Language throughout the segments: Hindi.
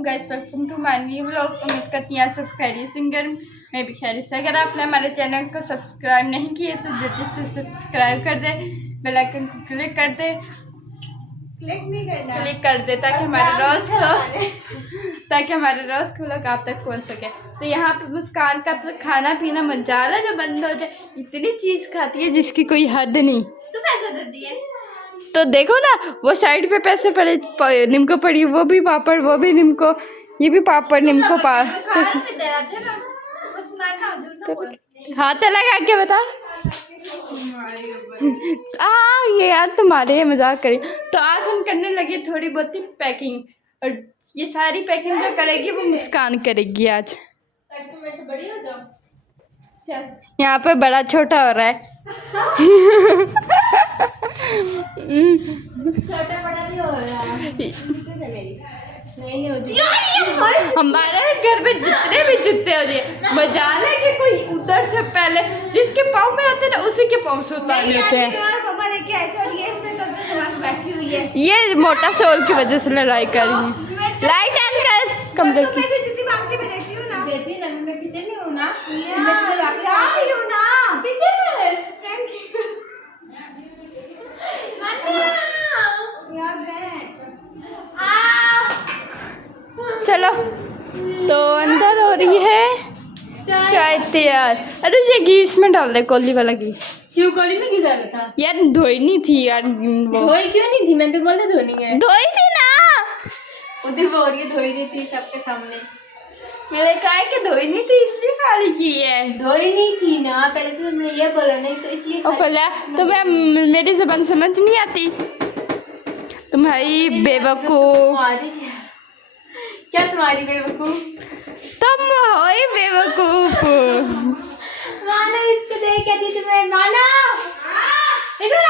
वालेकुम guys, welcome to my new vlog. उम्मीद करती हैं आप सब खैरियत से होंगे। मैं भी खैरियत से। अगर आपने हमारे चैनल को सब्सक्राइब नहीं किए तो जल्दी से सब्सक्राइब कर दे, बेल आइकन को क्लिक कर दे, क्लिक कर दे ताकि हमारे रोज़ को व्लॉग आप तक पहुंच सके। तो यहाँ पे मुस्कान का तो खाना पीना मजाला जो बंद हो जाए, इतनी चीज़ खाती है जिसकी कोई हद नहीं। तू पैसे दे दिए तो देखो ना, वो साइड पे पैसे पड़े निम्को पड़ी, वो भी पापड़, वो भी निम्को, ये भी पापड़ निम्को हाथ लगा के बता। ये यार तुम्हारे मजाक करी। तो आज हम करने लगे थोड़ी बहुत ही पैकिंग, और ये सारी पैकिंग जो करेगी वो मुस्कान करेगी आज। बड़ी हो जाओ, यहाँ पे बड़ा छोटा हो रहा है। छोटा बड़ा नहीं हो रहा नहीं होती। हमारे घर में जितने भी जूते हो जाए बजाने के, कोई उधर से पहले जिसके पाँव में होते हैं ना उसी के पाँव से उतारने होते हैं। बैठी हुई है, ये मोटा सोल की वजह से लड़ाई कर रही है। लाइट ऑन कर कमरे की। मैं किचन में हूँ ना, चलो तो अंदर हो रही है चाय तैयार। अरे ये घी इसमें डाल दे, कोली वाला घी। क्यों कॉली में क्यों डाला था? यार धोई नहीं थी यार, धोई क्यों नहीं थी? मैं तो बोलते धोनी है। धोई थी ना, उधर बोल के धोई नहीं थी सबके सामने। मैंने कहा कि धोई नहीं थी इसलिए खाली की है। धोई नहीं थी ना, पहले तो तुमने ये बोला नहीं तो इसलिए। और पहले तुम्हें मेरी जुबान समझ नहीं आती, तुम्हारी बेवकूफ। क्या तुम्हारी बेवकूफ? तुम हो ही बेवकूफ। माना इसको देख कहती तुम्हें, माना इधर आ।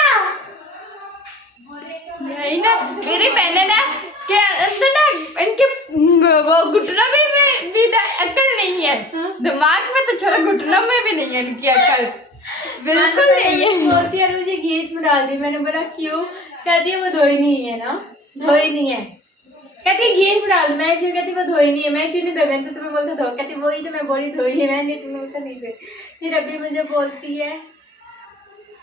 यही ना मेरी बहने ना के अंदर ना इनके वो घुटनों में भी अक्ल नहीं है, दिमाग में तो छोड़ा घुटनों में भी नहीं है इनकी अक्ल, बिल्कुल नहीं है। बोलती है मुझे घी इसमें डाल दी। मैंने बोला क्यों? कहती है वो धोई नहीं है ना, धोई नहीं है। कहती है घी में डाल दो। मैं क्यों? कहती वो धोई नहीं है। मैं क्यों नहीं धोई? मैं तो तुम्हें बोलते धो। कहती वही तो मैं बोली धोई है, मैं नहीं तुम्हें बोलता नहीं धोई। फिर अभी मुझे बोलती है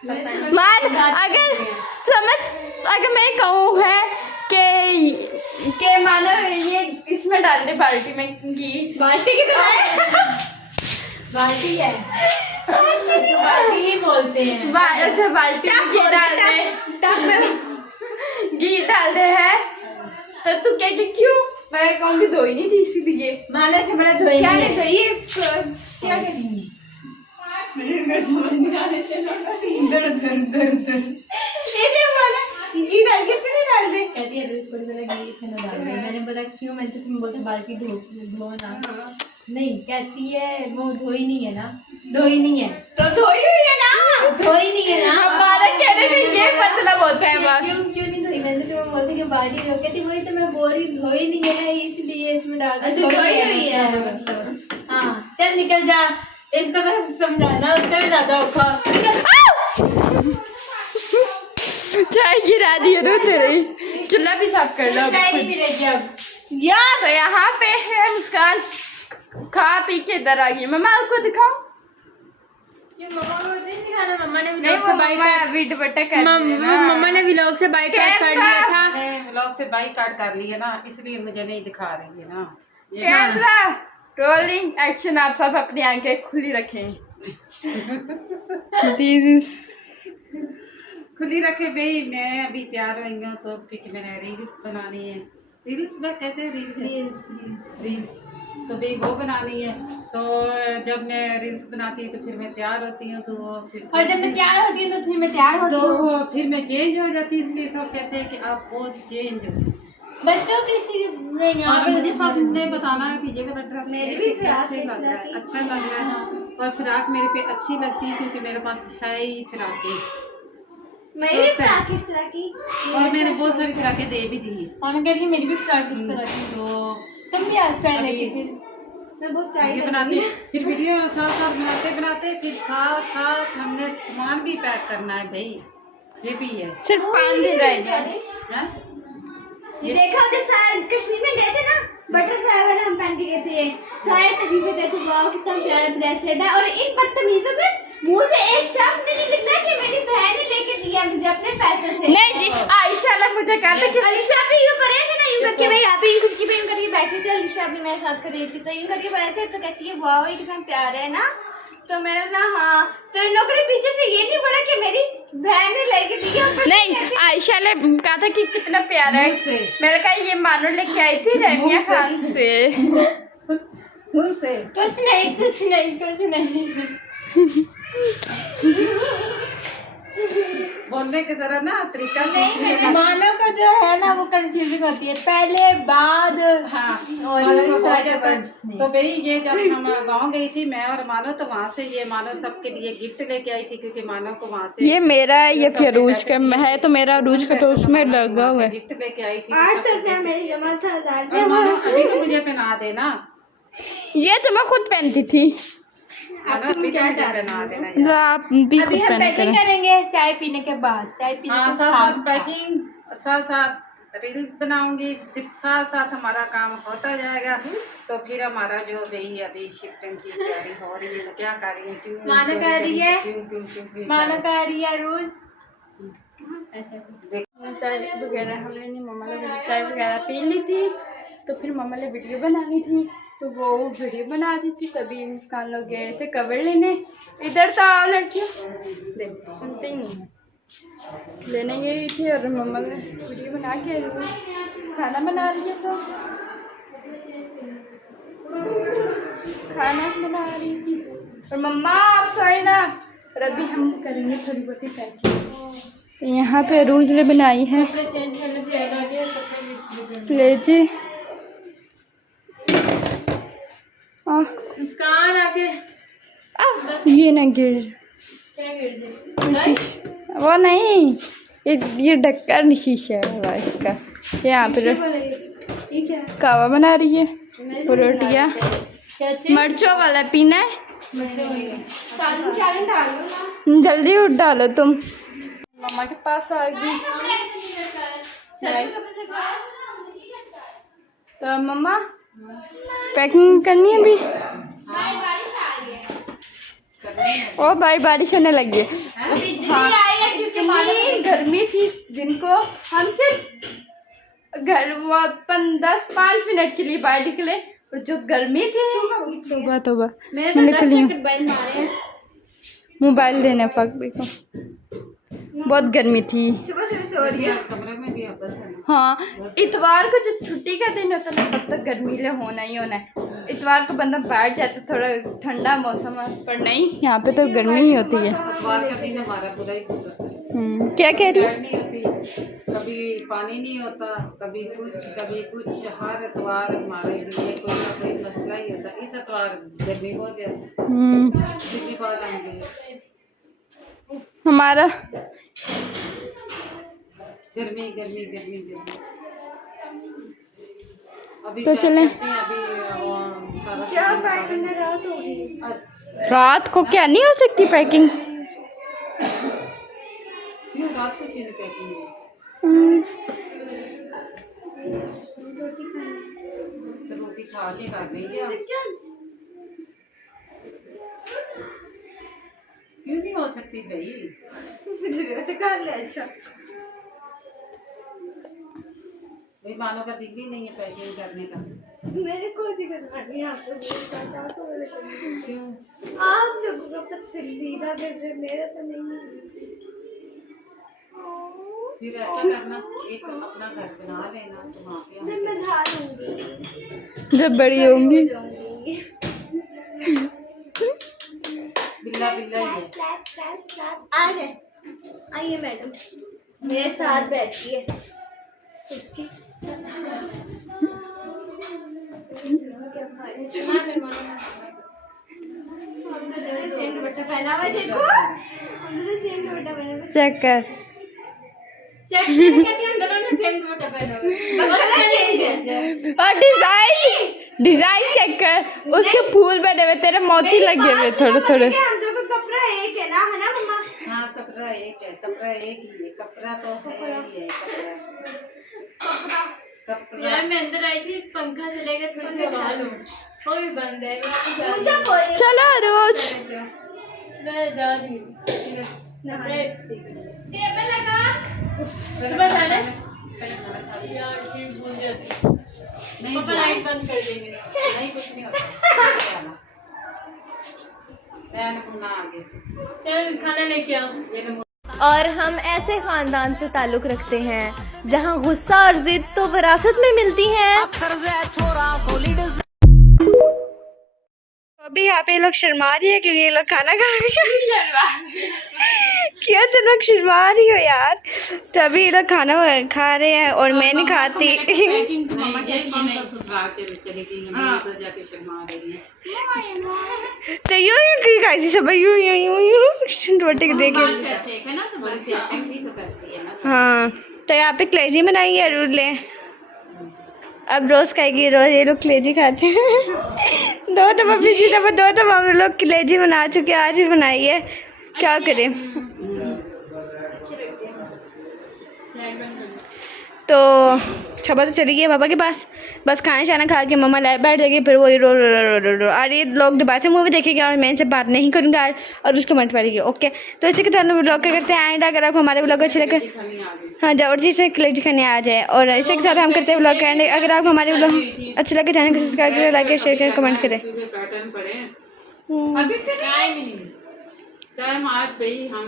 मान अगर समझ, अगर मैं कहूँ है कि मानो ये इसमें डाल दे बाल्टी में घी, बाल्टी की तरह बाल्टी है, बाल्टी ही बोलते हैं। अच्छा बाल्टी में घी डाल दे, घी डाल दे है तो तू क्या क्यों? मैं कहूँगी धोई नहीं थी इसीलिए। माना से बड़ा धोई क्या नहीं धोई है, क्या करी? घी डाल के इसमें नहीं डाल दे। कहती है घी इसमें डाल दे। मैंने बोला क्यों? मैं तो तुम्हें बोलते बाल्टी धो ना। नहीं, कहती है वो धोई नहीं है ना, धोई नहीं है तो धोई हुई है ना, धोई नहीं है ना। हमारा कहने से ये मतलब होता है बात। क्यों नहीं धोई? मैंने तो बोलती कि बाल्टी धो। कहती वही तो मैं बोल रही धोई नहीं है ना, इसलिए इसमें डाल दे। धोई हुई है मतलब। हाँ चल निकल जा, इसको तो समझाना, उससे भी ज्यादा औखा। चाय गिरा दिए तो तेरे, चूल्हा भी साफ कर लो। चाय नहीं मिलेगी अब यार। तो यहाँ पे है मुस्कान खा पी के इधर आ गई। मम्मा आपको दिखाऊं? ये मम्मा को नहीं दिखाना। मम्मा ने नहीं, मम्मा ने व्लॉग से बाइक काट कर लिया था। व्लॉग से बाइक काट कर ली है ना, इसलिए मुझे नहीं दिखा रही है ना। Camera rolling action. आप सब अपनी आंखें खुली रखें। खुली रखे भाई। मैं अभी तैयार हुई हूँ तो क्योंकि मैंने रील्स बनानी है। रील्स में कहते हैं रील्स तो भाई वो बनानी है। तो जब मैं रील्स बनाती हूँ तो फिर मैं तैयार होती हूँ, तो वो फिर और जब मैं तैयार होती हूँ तो फिर मैं तैयार होती तो हूँ, फिर मैं चेंज हो जाती हूँ। इसलिए सब कहते हैं कि आप बहुत चेंज हो। बच्चों की इसी मुझे सबने बताना है कि ये वाला ड्रेस मेरी भी फ्रॉक कैसे लग रहा है, अच्छा लग रहा है। और फ्रॉक मेरे पे अच्छी लगती है क्योंकि मेरे पास है ही फ्रॉकें। मेरी फ्रॉक इस तरह की, और मैंने बहुत सारी फ्रॉकें दे भी दी है। ऑन करके मेरी भी फ्रॉक इस तरह की। तो तुम भी आज ट्राई लेके फिर मैं बहुत ट्राई बनाते, फिर वीडियो साथ साथ बनाते फिर साथ साथ हमने सामान भी पैक करना है भाई, ये भी है। सिर्फ 5 दिन रह गए। हैं? ये देखा, कश्मीर में गए थे ना, बटरफ्लाई आंटी कहती है सारे तरीके कहते वाह कितना प्यारा ब्रेसलेट है, और इन बदतमीजों के मुंह से एक शब्द भी नहीं निकला कि मेरी बहन ने लेके दिया मुझे अपने पैसे से। नहीं जी, आयशा ने मुझे कहा था कि अलीशा भी यूं कर रहे थे ना, यूं करके मैं यहाँ पे यूं खुद की पे यूं करके बैठी थी, अलीशा भी मेरे साथ कर रही थी, तो यूं करके बैठे थे तो कहती है वाह ये कितना प्यारा है ना, तो मैंने ना हाँ, तो इन लोगों ने पीछे से ये नहीं बोला कि मेरी बहन ने लेके दिया। नहीं, आयशा ने कहा था कि कितना प्यारा है, मैंने कहा ये मानो लेके आई थी रैमिया खान से। कुछ नहीं कुछ नहीं कुछ नहीं। बोलने के जरा ना तरीका सीखने का। मानव का जो है ना वो कंफ्यूजिंग होती है, पहले बाद हाँ और मानो इस को तरह हो के जाता है। words में। तो भाई ये जब हम गाँव गई थी मैं और मानो, तो वहाँ से ये मानो सबके लिए गिफ्ट लेके आई थी, क्योंकि मानो को वहाँ से ये मेरा है, ये फिरोज का है, तो मेरा अरूज का तो उसमें लगा हुआ है। गिफ्ट लेके आई थी। 800 रुपया मेरी जमा था, 1000 और मानो अभी तो मुझे पहना देना, ये तो मैं खुद पहनती थी, मानो अभी तो मुझे पहना देना जो यार। आप भी खुद अभी हम पहने पैकिंग करें। करेंगे चाय पीने के बाद, चाय पीने हाँ के साथ साथ साथ पैकिंग, साथ साथ रील बनाऊंगी, फिर साथ साथ हमारा काम होता जाएगा। तो फिर हमारा जो भाई अभी शिफ्टिंग की तैयारी हो रही है, तो क्या कर रही है, क्यों मानो क्यों, कर रही है, क्यों क्यों क्यों क्यों मानो का रिया रोज चाय वगैरह हमने नहीं, मम्मा ने चाय वगैरह पी ली थी, तो फिर मम्मा ने वीडियो बनानी थी, तो वो वीडियो बना दी थी। तभी मुस्कान लोग गए थे कवर लेने, इधर तो आओ लड़कियों, देखो सुनते ही नहीं है, लेने गई थी और मम्मा ने वीडियो बना के खाना बना लिया था, खाना बना रही थी। और मम्मा आप सोए ना, और अभी हम करेंगे थोड़ी बहुत ही पैकिंग। यहाँ पे रूज ने बनाई है, ले जी मुस्कान आके ये ना गिर, क्या गिर जाए, वो नहीं, ये ढक्कन शीशा है इसका। यहाँ पे ठीक है कावा बना रही है, रोटियाँ, क्या चीज मिर्चों वाला पीना है, चालन चालन डाल दो ना, जल्दी उठ डालो तुम। मम्मा के पास आ गई तो मम्मा पैकिंग करनी है अभी। बारिश आ रही है, ओ भाई बारिश होने लगी है। बिजली आई है क्योंकि इतनी गर्मी थी दिन को, हम सिर्फ घर वो 10-5 मिनट के लिए बाहर निकले, और जो गर्मी थी तोबा तोबा। मेरे मैं तो निकली हूँ, बंद मारे हैं, मोबाइल देने पक को, बहुत गर्मी थी। सुबह सुबह सो रही है। कमरे में भी आपस है ना। हाँ, इतवार को जो छुट्टी का दिन होता है तब तक गर्मीले होना ही होना है। इतवार को बंदा बैठ जाए तो थोड़ा ठंडा मौसम है, पर नहीं, यहाँ पे तो गर्मी ही होती है। अखबार का दिन हमारा बुरा ही गुजरता है। क्या कह रही है? लाइट नहीं होती, कभी पानी नहीं होता, कभी कुछ हर एतवार हमारे लिए कोई ना कोई मसला ही होता है। इस एतवार गर्मी बहुत ज्यादा, दिल्ली बाहर आएंगे, हमारा गर्मी गर्मी गर्मी गर्मी। अभी तो क्या चलें। करते हैं, अभी सारा क्या पैकिंग में रात हो गई, रात को क्या नहीं हो सकती पैकिंग? क्यों रात को क्यों पैकिंग है? तो रोटी खा के कर रही क्या? क्यों नहीं हो सकती भाई? कर ले। अच्छा भाई मानो का दिख भी नहीं है पैकिंग करने का। मेरे को दिक्कत नहीं है, आपको क्यों? आप लोगों का पसंदीदा गजर मेरा तो नहीं है। फिर ऐसा करना, एक अपना घर बना लेना, तो वहाँ पे हम मैं नहा लूंगी, जब बड़ी होंगी। बिल्ला बिल्ला ही है। आ जाए, आइए मैडम, मेरे साथ बैठिए। पहना हुआ देखो, चेक कर, चेक कहती हम दोनों ने सेम दुपट्टा पहना हुआ है, बस कलर चेंज है। और डिजाइन चेक कर, उसके फूल बने हुए, तेरे मोती लगे हुए थोड़े थोड़े। हम दोनों का कपड़ा एक है ना, है ना मम्मा? हाँ कपड़ा एक ही है, कपड़ा तो है ही है कपड़ा। कपड़ा यार मैं अंदर आई थी, पंखा चलेगा थोड़ी सी हवा लूं, वो भी बंद है। मैं जा रही हूँ। चलो रोज मैं जा रही हूँ। ये पे लगा सुबह जाना है? यार चीज भूल जाती। नहीं पापा लाइट बंद कर देंगे। नहीं कुछ नहीं होता। मैं पुन्हा आगे चल खाना लेके आओ। ये ले और हम ऐसे खानदान से ताल्लुक़ रखते हैं जहां गुस्सा और जिद तो विरासत में मिलती हैं। अभी यहाँ पे ये लोग शर्मा रही है क्योंकि ये लोग खाना खा रही है। क्या तुम लोग शर्मा रही हो यार? तो अभी ये लोग खाना खा रहे हैं और मैं नहीं खाती। नहीं ये कौन सा ससुराल के में चली गई है, मैं तो जाके शर्मा रही है। तो यूं की खाई थी सब यूं रोटी देखे। थोड़ी सी एक्टिंग भी तो करती है ना। हाँ तो यहाँ पे कलेजी बनाई है रूल ले। अब रोज खाएगी, रोज ये लोग कलेजी खाते हैं। 2 दफ़ा पिछली दफ़ा 2 दफ़ा हम लोग कलेजी बना चुके हैं, आज भी बनाई है, क्या करें। तो छबा तो चली गई पापा के पास, बस खाना शाना खा के मम्मा लाए बैठ जाएगी, फिर वही रो रो रो रो रो और ये लोग दोबारा से मूवी देखेंगे और मैं इनसे बात नहीं करूँगा और उसको मत पड़ेगी। ओके तो इसी के साथ हम ब्लॉग करते हैं एंड। अगर आपको हमारे ब्लॉग अच्छे लगे हाँ जबरदस्ती से कलेक्ट करने आ जाए और इसी के साथ हम करते हैं ब्लॉग एंड। अगर आपको हमारे ब्लॉग अच्छे लगे चैनल को सब्सक्राइब करें, लाइक करें, शेयर करें, कमेंट करें। पैटर्न पड़े अभी टाइम नहीं, टाइम आज भाई हम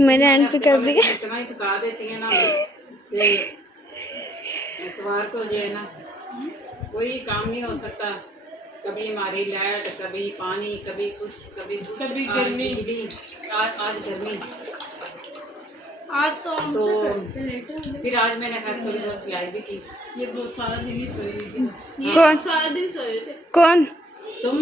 मैंने एंड पे कर दिया। इतना ही थका देती है ना इतवार को जो है ना कोई काम नहीं हो सकता। कभी हमारी लाइट, कभी पानी, कभी कुछ, कभी गर्मी। आज गर्मी, आज तो फिर आज मैंने खैर थोड़ी बहुत सिलाई भी की। ये बहुत सारा दिन ही सोई थी। कौन सारा दिन सोए थे। कौन तुम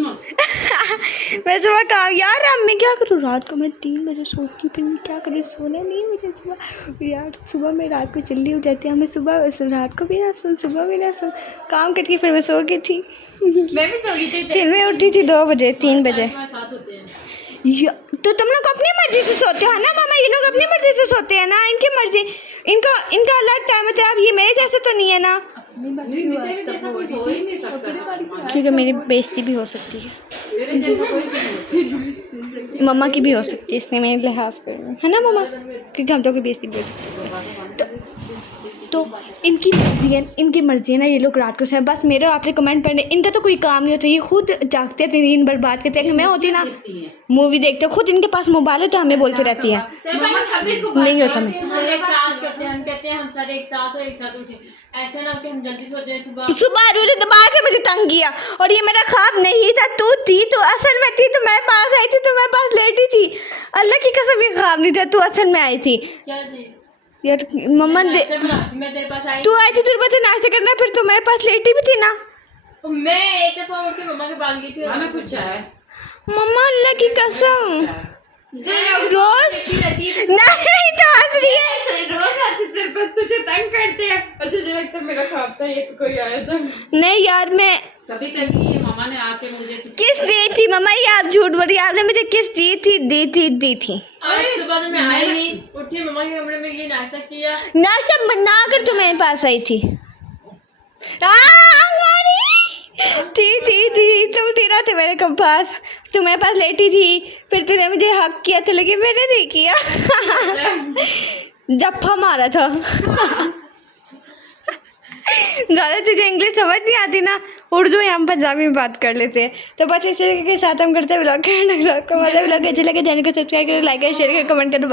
मैं सुबह काम यार अब मैं क्या करूँ, रात को मैं 3 बजे सोती हूँ, फिर मैं क्या करूँ, सोना नहीं मुझे सुबह यार। सुबह मैं रात को जल्दी उठ जाती हूँ, मैं सुबह रात को भी ना सुन, सुबह भी ना सुन, काम करके फिर मैं सो गई थी। मैं भी सो गई थी। फिर मैं उठी थी 2 बजे 3 बजे। साथ होते हैं। तो तुम लोग अपनी मर्जी से सोते हो ना मामा, ये लोग अपनी मर्जी से सोते हैं ना, इनकी मर्जी, इनका अलग टाइम होता है। अब ये मेरे जैसे तो नहीं है ना, जैसा कोई हो ही नहीं सकता। क्योंकि मेरी बेइज्जती भी हो सकती है, मेरे जैसा कोई भी नहीं होता। मम्मा की भी हो सकती है, इसलिए मैं लिहाज कर रही हूँ है ना मम्मा, क्योंकि हम लोग की बेइज्जती भी हो सकती है। तो इनकी मर्जी है ना, ये लोग रात को से बस मेरे आपने कमेंट पढ़ने, इनका तो कोई काम नहीं होता, ये खुद जागते थे दिन भर बात करते हैं। मैं होती ना मूवी देखते खुद इनके पास मोबाइल है तो हमें बोलती रहती है नहीं होता। मैं एक साथ करते हैं, हम कहते हैं हम सारे एक साथ हो, एक साथ उठे। ऐसे ना कि हम जल्दी सोते हैं सुबह रोज दिमाग से मुझे तंग किया और ये मेरा ख्वाब नहीं था, तू थी, तू असल में थी, तो मेरे पास आई थी, तो मेरे पास लेटी थी। अल्लाह की कसम ये ख्वाब नहीं था, तू असल में आई थी क्या जी यार। मम्मा मैं तेरे पास आई। तू आई थी, तेरे पास नाश्ता करना, फिर तू मेरे पास लेटी भी थी ना। मैं एक दफा उठ के मम्मा के पास गई थी। खाना कुछ है मम्मा अल्लाह की कसम रोज नहीं तो हंस रही है, रोज आते तेरे पास, तुझे तंग करते हैं और तुझे लगता है मेरा ख्वाब था ये कोई आया था। नहीं यार मैं कभी कभी ये मामा ने आके मुझे किस दी थी मम्मा, ये आप झूठ बोल रही है, आपने मुझे किस दी थी। आज सुबह तो मैं आई नहीं, उठी मम्मा के कमरे में गई, नाश्ता किया, नाश्ता बना कर तू मेरे पास आई थी। थी तुम तीनों थे मेरे पास, तुम मेरे पास लेटी थी, फिर तूने मुझे हक किया था लेकिन मैंने नहीं किया। जप्पा मारा था। ज़्यादा तुझे इंग्लिश समझ नहीं आती ना, उर्दू या हम पंजाबी में बात कर लेते हैं। तो बस इसी के साथ हम करते हैं ब्लॉग को। ब्लॉग अच्छे लगे चैनल को सब्सक्राइब करें, लाइक करें, शेयर करें, कमेंट करें।